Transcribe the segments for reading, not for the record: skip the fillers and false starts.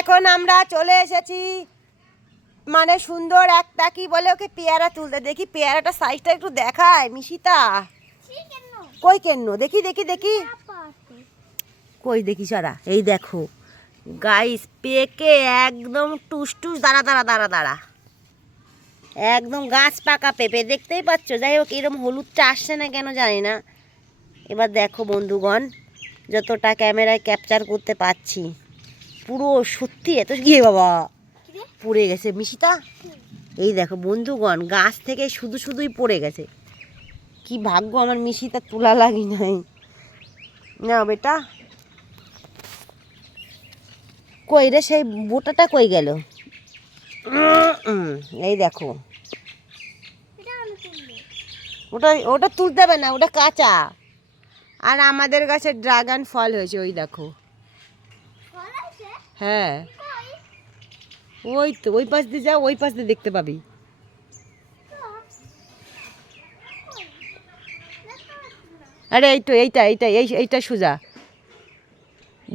এখন আমরা চলে এসেছি মানে সুন্দর একটা কি বলে ওকে পেয়ারা তুলতে। দেখি পেয়ারাটা সাইজটা একটু দেখায় মিশিতা। কই কেন দেখি দেখি দেখি কই দেখি সারা। এই দেখো গাইস পেকে একদম টুস টুস দাঁড়া দাঁড়া দাঁড়া দাঁড়া একদম গাছ পাকা পেঁপে দেখতেই পাচ্ছ। যাই হোক এরকম হলুদটা আসছে না কেন জানি না। এবার দেখো বন্ধুগণ যতটা ক্যামেরায় ক্যাপচার করতে পারছি পুরো সত্যি এত গিয়ে বাবা পড়ে গেছে মিশিতা। এই দেখো বন্ধুগণ গাছ থেকে শুধু শুধুই পড়ে গেছে। কি ভাগ্য আমার মিশিতা তোলা লাগি নাই। না বেটা কই রে সেই বোটাটা কই গেল। এই দেখো ওটা ওটা তুলতে হবে না, ওটা কাঁচা। আর আমাদের গাছে ড্রাগন ফল হয়েছে ওই দেখো। হ্যাঁ ওই তো ওই পাশ দিয়ে যাও, ওই পাশ দিয়ে দেখতে পাবি। আরে এই তো এইটা এইটা এইটা সোজা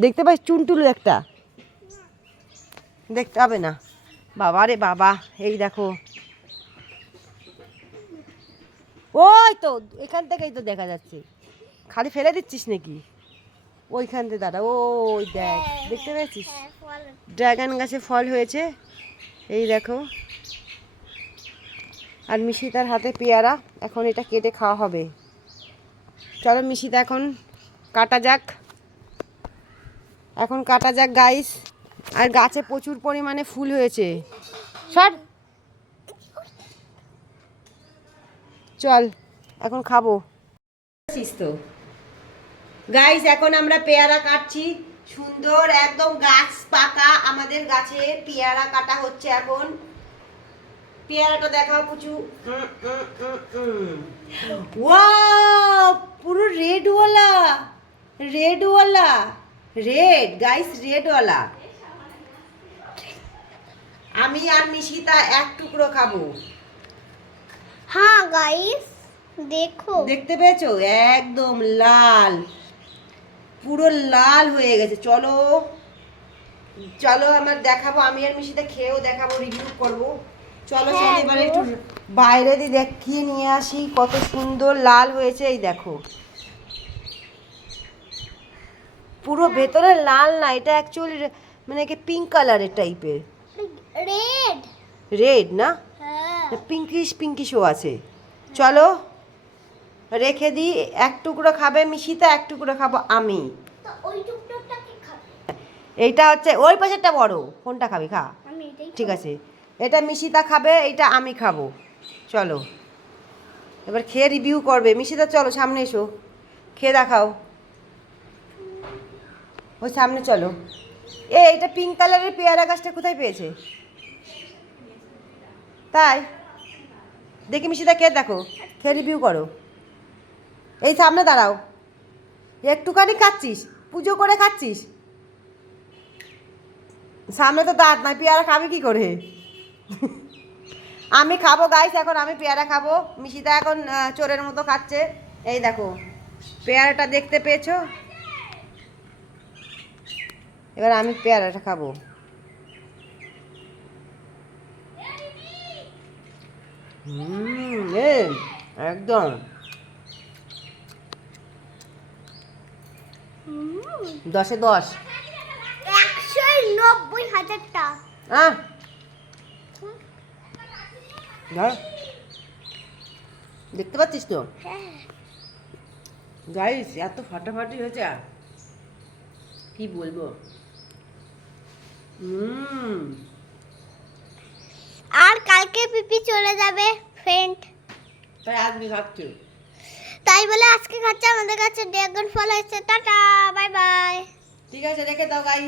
দেখতে পাই চুনটুলু একটা দেখতে হবে না। বাবা রে বাবা এই দেখো ওই তো এখান থেকেই তো দেখা যাচ্ছে। খালি ফেলে দিচ্ছিস নাকি? ওইখান থেকে দাদা ওই দেখ দেখতে পেয়েছিস ড্রাগন গাছে ফল হয়েছে এই দেখো। আর মিশিতার হাতে পেয়ারা, এখন এটা কেটে খাওয়া হবে। চলো মিশিতা এখন কাটা যাক, এখন কাটা যাক গাইস। আর গাছে প্রচুর পরিমাণে ফুল হয়েছে। সর চল এখন খাবো। তো গাইস এখন আমরা পেয়ারা কাটছি সুন্দর একদম গাছ পাকা আমাদের গাছে পেয়ারা কাটা হচ্ছে এখন। পেয়ারাটা দেখাও পুচু। ওয়াও পুরো রেডওয়ালা রেডওয়ালা রেড গাইস রেডওয়ালা। আমি আর মিশিতা এক টুকরো খাবো। হ্যাঁ গাইস দেখো দেখতে পেয়েছো একদম লাল পুরো লাল হয়ে গেছে। চলো চলো আমার দেখাবো, আমি আর মিশিতা খেয়েও দেখাবো, রিভিউ করবো। চলো চলো এবারে একটু বাইরে দিয়ে দেখিয়ে নিয়ে আসি কত সুন্দর লাল হয়েছে। এই দেখো পুরো ভেতরে লাল না, এটা অ্যাকচুয়ালি মানে কি পিঙ্ক কালারের টাইপের। রেড রেড না হ্যাঁ পিঙ্কিশ পিঙ্কিশও আছে। চলো রেখে দিই। এক টুকরো খাবে মিশিতা, এক টুকরো খাবো আমি। তো ওই টুকরোটা কি খাবে? এইটা হচ্ছে ওই পাশেরটা বড়, কোনটা খাবি খা। আমি এটাই ঠিক আছে এটা মিশিতা খাবে, এইটা আমি খাবো। চলো এবার খেয়ে রিভিউ করবে মিশিতা। চলো সামনে এসো খেয়ে দেখাও। ওই সামনে চলো। এইটা পিঙ্ক কালারের পেয়ারা গাছটা কোথায় পেয়েছে? তাই দেখি মিশিতা খেয়ে দেখো, খেয়ে রিভিউ করো। এই সামনে দাঁড়াও, একটুখানি খাচ্ছিস, পুজো করে খাচ্ছিস। সামনে তো দাঁত নাই, পেয়ারা খাবি কি করে? আমি খাবো গাইস, এখন আমি পেয়ারা খাবো। মিশিতা এখন চোরের মতো খাচ্ছে। এই দেখো পেয়ারাটা দেখতে পেয়েছো? এবার আমি পেয়ারাটা খাবো। একদম 10-এ 10। 190,000টা ধর দেখতে পাচ্ছিস তো গাইস এত ফাটাফাটি হয়েছে কি বলবো। আর কালকে পিপি চলে যাবে ফ্রেন্ড, তাই আজকে খাচ্ছি। তাই বলে আজকে খাচ্ছে। আমাদের কাছে ড্রাগন ফল হয়েছে। Tata bye bye. ঠিক আছে রেখে দাও গাইস।